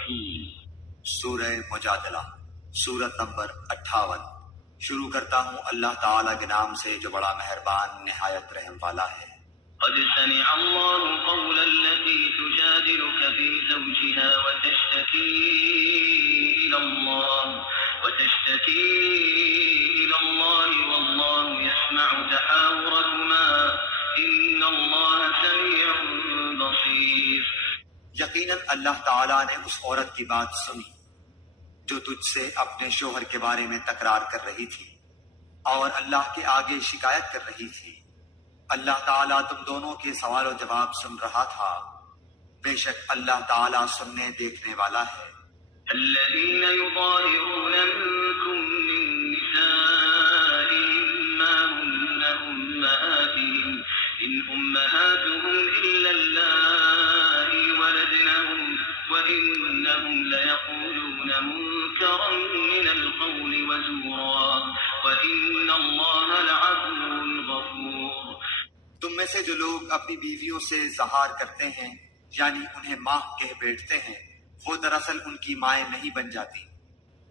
الرحيم سورہ مجادلہ سورت نمبر 58۔ شروع کرتا ہوں اللہ تعالیٰ کے نام سے جو بڑا مہربان نہایت رحم والا ہے۔ قد سمع الله قول التي تجادلك في زوجها وتشتكي إلى الله والله يسمع تحاوركما إن الله سميع بصير۔ یقیناً اللہ تعالیٰ نے اس عورت کی بات سنی جو تجھ سے اپنے شوہر کے بارے میں تکرار کر رہی تھی اور اللہ کے آگے شکایت کر رہی تھی۔ اللہ تعالیٰ تم دونوں کے سوال و جواب سن رہا تھا، بے شک اللہ تعالیٰ سننے دیکھنے والا ہے۔ الذين يظاهرون منكم من نسائهم ما هن أمهاتهم إن أمهاتهم إلا اللائي ولدنهم وإنهم ليقولون منكرا من القول وزورا وإن الله لعفو غفور۔ تم میں سے جو لوگ اپنی بیویوں سے زہار کرتے ہیں یعنی انہیں ماں کہہ بیٹھتے ہیں، وہ دراصل ان کی مائیں نہیں بن جاتی،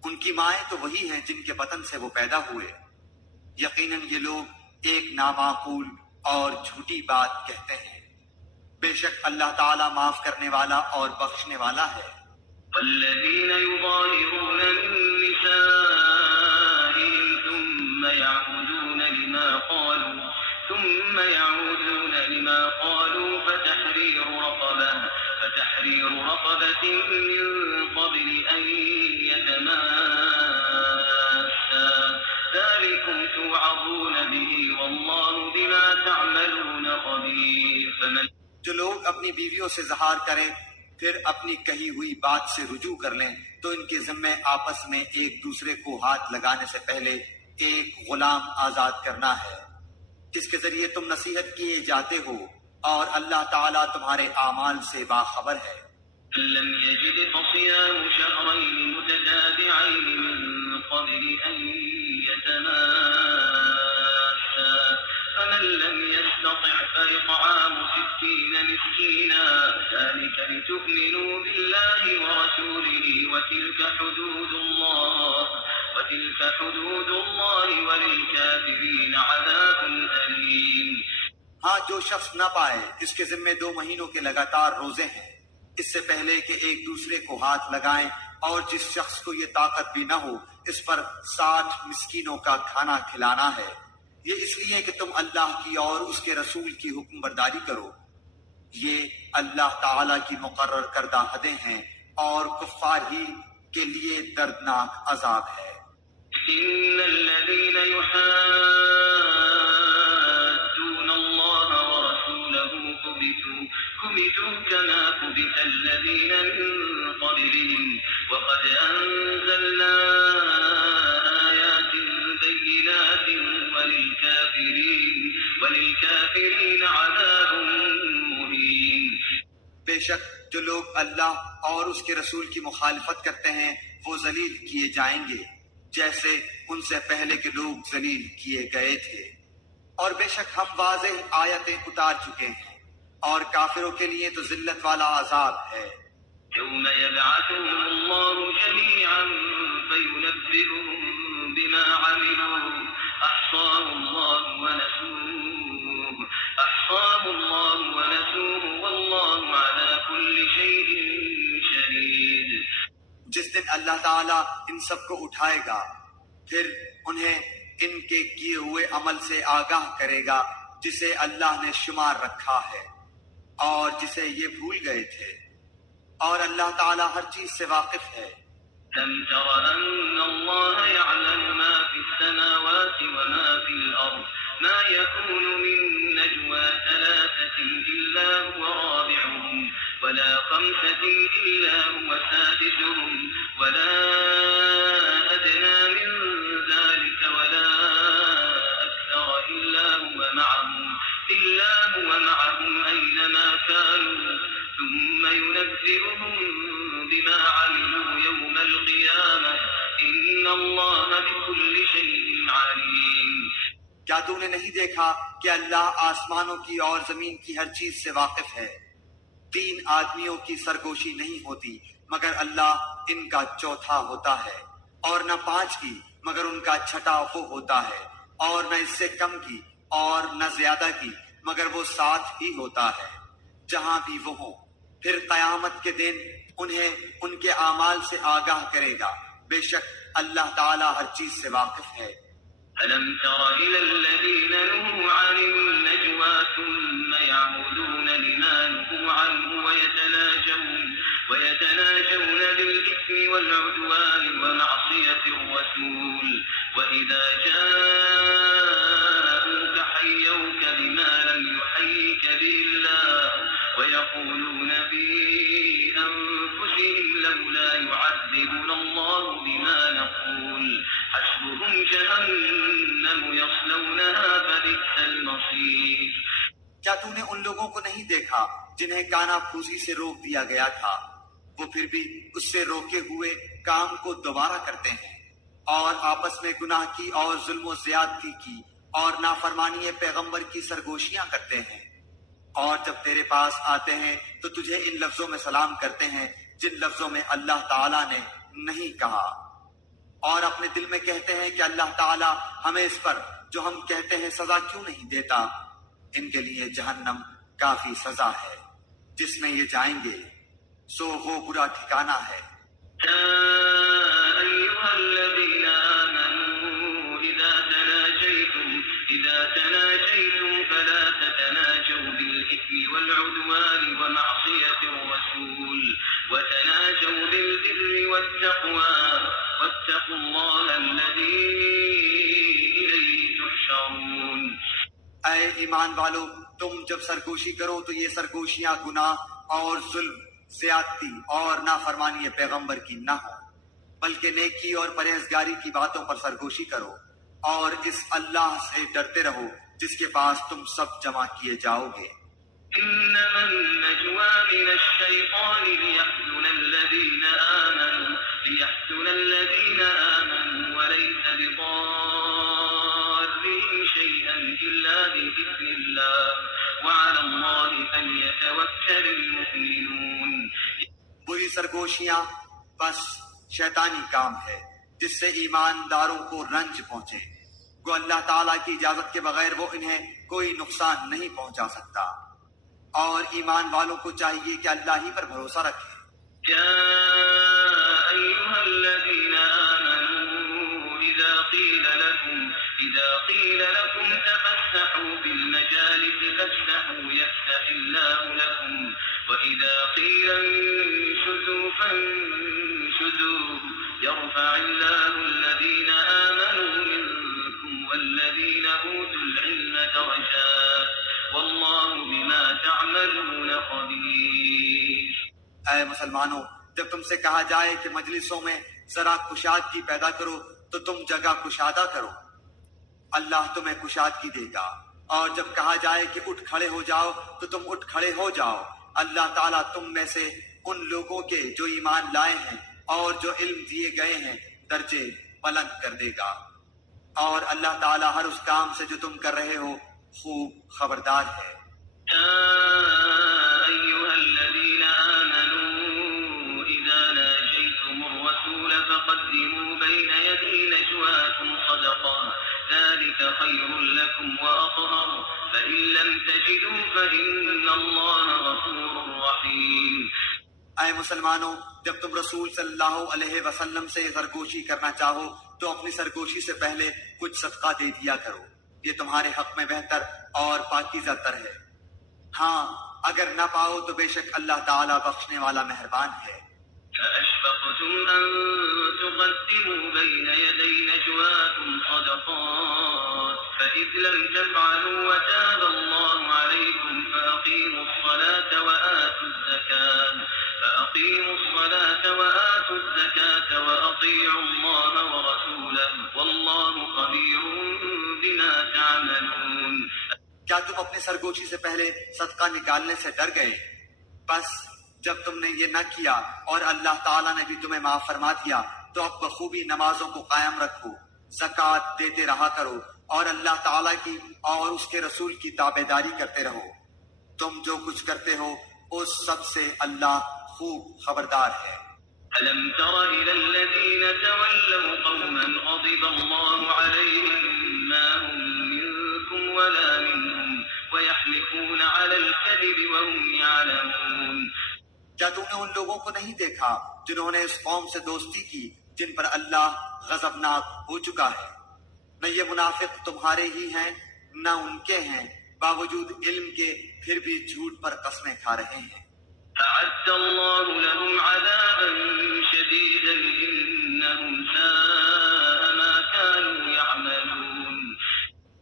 ان کی مائیں تو وہی ہیں جن کے بطن سے وہ پیدا ہوئے۔ یقیناً یہ لوگ ایک نامعقول اور جھوٹی بات کہتے ہیں، بے شک اللہ تعالیٰ معاف کرنے والا اور بخشنے والا ہے۔ والذين يظاهرون من نسائهم ثم يعودون لما قالوا فتحرير رقبة من قبل أن يتماسا ذلكم توعظون به والله بما تعملون خبير۔ جو لوگ اپنی بیویوں سے زہار کریں پھر اپنی کہی ہوئی بات سے رجوع کر لیں تو ان کے ذمے آپس میں ایک دوسرے کو ہاتھ لگانے سے پہلے ایک غلام آزاد کرنا ہے، اس کے ذریعے تم نصیحت کیے جاتے ہو اور اللہ تعالیٰ تمہارے اعمال سے باخبر ہے۔ من لم يجد فصيام شهرين متتابعين من قبل أن يتماسا فمن لم يستطع فإطعام 60 مسكينا ذلك لتؤمنوا بالله ورسوله وتلك حدود الله وللكافرين عذاب أليم۔ ہاں، جو شخص نہ پائے اس کے ذمے 2 مہینوں کے لگاتار روزے ہیں اس سے پہلے کہ ایک دوسرے کو ہاتھ لگائیں، اور جس شخص کو یہ طاقت بھی نہ ہو اس پر 60 مسکینوں کا کھانا کھلانا ہے، یہ اس لیے کہ تم اللہ کی اور اس کے رسول کی حکم برداری کرو۔ یہ اللہ تعالیٰ کی مقرر کردہ حدیں ہیں اور کفار ہی کے لیے دردناک عذاب ہے۔ إن الذين يحادون الله ورسوله كبتوا كما كبت الذين من قبلهم وقد أنزلنا آيات بينات وللكافرين عذاب مهين۔ بے شک جو لوگ اللہ اور اس کے رسول کی مخالفت کرتے ہیں وہ ذلیل کیے جائیں گے جیسے ان سے پہلے کے لوگ ذلیل کیے گئے تھے، اور بے شک ہم واضح آیتیں اتار چکے ہیں، اور کافروں کے لیے تو ذلت والا عذاب ہے۔ يوم يبعثهم الله جميعا فينبئهم بما عملوا أحصاه الله ونسوه والله على كل شيء شهيد۔ جس دن اللہ تعالیٰ ان سب کو اٹھائے گا پھر انہیں ان کے کیے ہوئے عمل سے آگاہ کرے گا جسے اللہ نے شمار رکھا ہے اور جسے یہ بھول گئے تھے، اور اللہ تعالیٰ ہر چیز سے واقف ہے۔ لم تر أن الله يعلم ما في السماوات وما في الأرض ما يكون من نجوى 3 إلا هو رابعهم ولا 5 إلا هو سادسهم ولا أدنى من ذلك ولا أكثر إلا هو معهم أينما كانوا ثم ينبئهم بما عملوا يوم القيامة إن الله بكل شيء عليم۔ کیا تو نے نہیں دیکھا کہ اللہ آسمانوں کی اور زمین کی ہر چیز سے واقف ہے؟ 3 آدمیوں کی سرگوشی نہیں ہوتی مگر اللہ ان کا چوتھا ہوتا ہے، اور نہ 5 کی مگر ان کا چھٹا وہ ہوتا ہے، اور نہ اس سے کم کی اور نہ زیادہ کی مگر وہ 7 ہی ہوتا ہے، جہاں بھی وہ ہوں۔ پھر قیامت کے دن انہیں ان کے اعمال سے آگاہ کرے گا، بے شک اللہ تعالیٰ ہر چیز سے واقف ہے۔ ألم تر إلى الذين نهوا عن النجوى ثم يعودون لما نهوا عنه ويتناجون بالإثم والعدوان ومعصية الرسول وإذا جاءوك حيوك بما لم يحيك به الله ويقولون في أنفسهم لولا يعذبنا الله بما نقول حسبهم جهنم يصلونها فبئس المصير۔ کیا تو نے ان لوگوں کو نہیں دیکھا جنہیں کانا پھوسی سے روک دیا گیا تھا، وہ پھر بھی اس سے روکے ہوئے کام کو دوبارہ کرتے ہیں، اور آپس میں گناہ کی اور ظلم و زیادتی کی اور نافرمانی پیغمبر کی سرگوشیاں کرتے ہیں، اور جب تیرے پاس آتے ہیں تو تجھے ان لفظوں میں سلام کرتے ہیں جن لفظوں میں اللہ تعالیٰ نے نہیں کہا، اور اپنے دل میں کہتے ہیں کہ اللہ تعالیٰ ہمیں اس پر جو ہم کہتے ہیں سزا کیوں نہیں دیتا۔ ان کے لیے جہنم کافی سزا ہے جس میں یہ جائیں گے، سو وہ برا ٹھکانہ ہے۔ يا أيها الذين آمنوا إذا تناجيتم فلا تتناجوا بالإثم والعدوان ومعصية الرسول وتناجوا بالبر والتقوى واتقوا الله الذي إليه تحشرون۔ اے ایمان والو، تم جب سرگوشی کرو تو یہ سرگوشیاں گناہ اور ظلم، زیادتی اور نافرمانی پیغمبر کی نہ ہو، بلکہ نیکی اور پرہیزگاری کی باتوں پر سرگوشی کرو، اور اس اللہ سے ڈرتے رہو جس کے پاس تم سب جمع کیے جاؤ گے۔ إنما النجوى من الشيطان ليحزن الذين آمنوا وليس بضارهم شيئا إلا بإذن الله وعلى الله فليتوكل المؤمنون۔ بری سرگوشیاں بس شیطانی کام ہے جس سے ایمانداروں کو رنج پہنچے، گو اللہ تعالیٰ کی اجازت کے بغیر وہ انہیں کوئی نقصان نہیں پہنچا سکتا، اور ایمان والوں کو چاہیے کہ اللہ ہی پر بھروسہ رکھیں۔ يا أيها الذين آمنوا إذا قيل لكم تفسحوا في المجالس فافسحوا يفسح الله لكم وإذا قيل انشزوا فانشزوا يرفع الله الذين آمنوا منكم والذين أوتوا العلم درجات والله بما تعملون خبير۔ اے مسلمانوں، جب تم سے کہا جائے کہ مجلسوں میں ذرا کشادگی پیدا کرو تو تم جگہ کشادہ کرو، اللہ تمہیں کشادگی دے گا، اور جب کہا جائے کہ اٹھ کھڑے ہو جاؤ تو تم اٹھ کھڑے ہو جاؤ، اللہ تعالیٰ تم میں سے ان لوگوں کے جو ایمان لائے ہیں اور جو علم دیے گئے ہیں درجے بلند کر دے گا، اور اللہ تعالیٰ ہر اس کام سے جو تم کر رہے ہو خوب خبردار ہے۔ يا أيها الذين آمنوا إذا ناجيتم الرسول فقدموا بين يدي نجواكم صدقة ذلك خير لكم وأطهر فإن لم تجدوا فإن الله غفور رحيم۔ اے مسلمانوں، جب تم رسول صلی اللہ علیہ وسلم سے سرگوشی کرنا چاہو تو اپنی سرگوشی سے پہلے کچھ صدقہ دے دیا کرو، یہ تمہارے حق میں بہتر اور پاکیزہ تر ہے، ہاں اگر نہ پاؤ تو بے شک اللہ تعالیٰ بخشنے والا مہربان ہے۔ فأشفقتم أن تقدموا بين يدي نجواكم صدقات فإذ لم تفعلوا وتاب الله عليكم فأقيموا الصلاة وآتوا الزكاة وأطيعوا الله ورسوله والله خبير بما تعملون۔ کیا تم اپنی سرگوشی سے پہلے صدقہ نکالنے سے ڈر گئے؟ بس جب تم نے یہ نہ کیا اور اللہ تعالیٰ نے بھی تمہیں معاف فرما دیا تو اب بخوبی نمازوں کو قائم رکھو، زکوٰۃ دیتے رہا کرو، اور اللہ تعالیٰ کی اور اس کے رسول کی تابعداری کرتے رہو، تم جو کچھ کرتے ہو اس سب سے اللہ خوب خبردار ہے۔ ألم تر إلى الذين تولوا قوما غضب الله عليهم ما هم منكم ولا منهم ويحلفون على الكذب وهم يعلمون؟ کیا تم نے ان لوگوں کو نہیں دیکھا جنہوں نے اس قوم سے دوستی کی جن پر اللہ غضبناک ہو چکا ہے؟ نہ یہ منافق تمہارے ہی ہیں نہ ان کے ہیں، باوجود علم کے پھر بھی جھوٹ پر قسمیں کھا رہے ہیں۔ أعد الله لهم عذابا شديدا إنهم ساء ما كانوا يعملون۔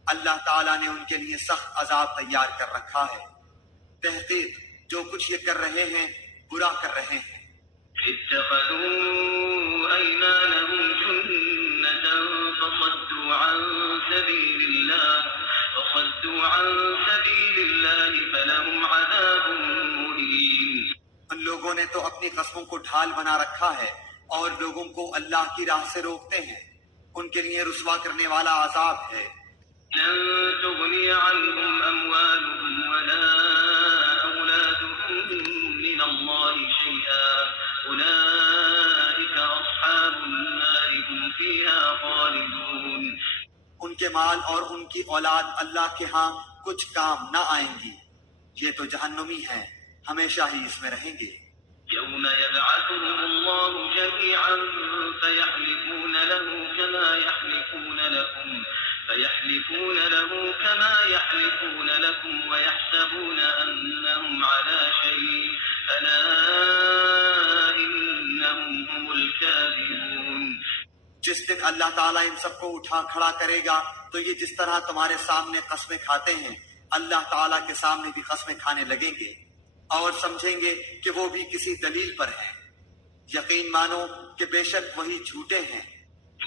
اللہ تعالیٰ نے ان کے لیے سخت عذاب تیار کر رکھا ہے، تحقیق جو کچھ یہ کر رہے ہیں برا کر رہے ہیں۔ اتخذوا أيمانهم جنة فصدوا عن سبيل الله فلهم عذاب مهين۔ ان لوگوں نے تو اپنی قسموں کو ڈھال بنا رکھا ہے اور لوگوں کو اللہ کی راہ سے روکتے ہیں، ان کے لیے رسوا کرنے والا عذاب ہے۔ لن تغني عنهم أموالهم ولا أولادهم من الله شيئا أولئك أصحاب النار هم فيها خالدون۔ ان کے مال اور ان کی اولاد اللہ کے ہاں کچھ کام نہ آئیں گی، یہ تو جہنمی ہیں، ہمیشہ ہی اس میں رہیں گے۔ يوم يبعثهم الله جميعا فيحلفون له كما يحلفون لكم ويحسبون أنهم على شيء ألا إنهم هم الكاذبون۔ جس دن اللہ تعالیٰ ان سب کو اٹھا کھڑا کرے گا تو یہ جس طرح تمہارے سامنے قسمیں کھاتے ہیں اللہ تعالیٰ کے سامنے بھی قسمیں کھانے لگیں گے اور سمجھیں گے کہ وہ بھی کسی دلیل پر ہیں۔ یقین مانو کہ بے شک وہی جھوٹے ہیں۔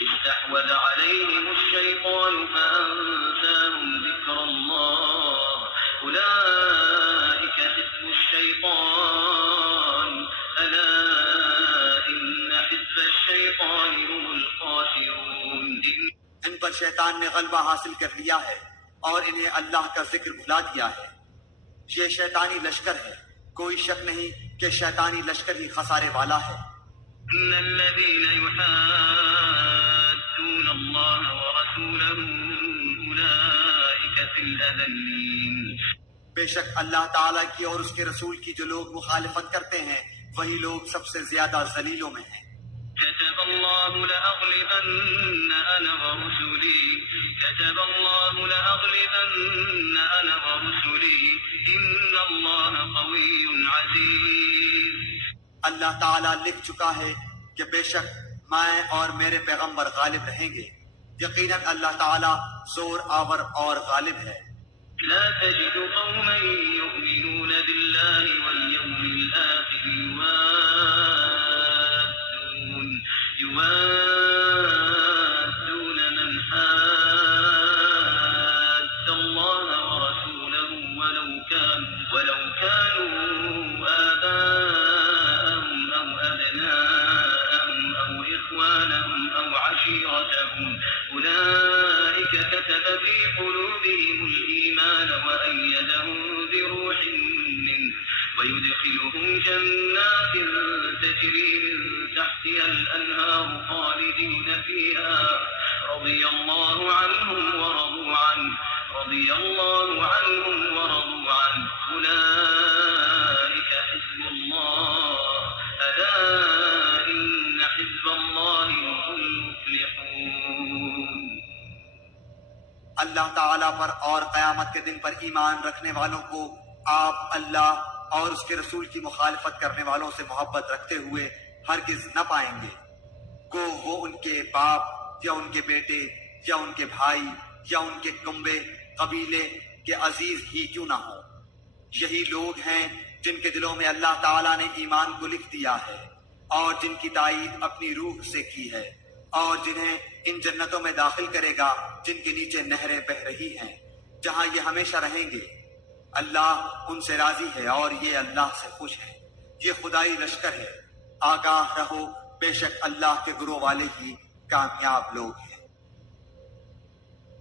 استحوذ عليهم الشيطان فأنساهم ذكر الله أولئك حزب الشيطان ألا إن حزب الشيطان هم الخاسرون۔ ان پر شیطان نے غلبہ حاصل کر لیا ہے اور انہیں اللہ کا ذکر بھلا دیا ہے، یہ شیطانی لشکر ہے، کوئی شک نہیں کہ شیطانی لشکر ہی خسارے والا ہے۔ إن الذين يحادون الله ورسوله أولئك في الأذلين۔ بے شک اللہ تعالیٰ کی اور اس کے رسول کی جو لوگ مخالفت کرتے ہیں وہی لوگ سب سے زیادہ ذلیلوں میں ہیں۔ كتب الله لأغلبن أنا ورسلي إن الله قوي عزيز۔ اللہ تعالیٰ لکھ چکا ہے کہ بے شک میں اور میرے پیغمبر غالب رہیں گے، یقیناً اللہ تعالیٰ زور آور اور غالب ہے۔ لا تجد قوما يؤمنون بالله واليوم الآخر يوادون من حاد الله ورسوله ولو كانوا آباءهم أو أبناءهم أو إخوانهم أو عشيرتهم أولئك كتب في قلوبهم الإيمان وأيدهم بروح منه ويدخلهم جنات تجري من تحتها الأنهار خالدين فيها رضي الله عنهم ورضوا عنه أولئك حزب الله ألا إن حزب الله هم المفلحون۔ اللہ تعالیٰ پر اور قیامت کے دن پر ایمان رکھنے والوں کو آپ اللہ اور اس کے رسول کی مخالفت کرنے والوں سے محبت رکھتے ہوئے ہرگز نہ پائیں گے، گو وہ ان کے باپ یا ان کے بیٹے یا ان کے بھائی یا ان کے کنبے قبیلے کے عزیز ہی کیوں نہ ہوں۔ یہی لوگ ہیں جن کے دلوں میں اللہ تعالیٰ نے ایمان کو لکھ دیا ہے اور جن کی تائید اپنی روح سے کی ہے، اور جنہیں ان جنتوں میں داخل کرے گا جن کے نیچے نہریں بہ رہی ہیں، جہاں یہ ہمیشہ رہیں گے۔ اللہ ان سے راضی ہے اور یہ اللہ سے خوش ہے، یہ خدائی لشکر ہے۔ آگاہ رہو، بے شک اللہ کے گروہ والے ہی کامیاب لوگ ہیں۔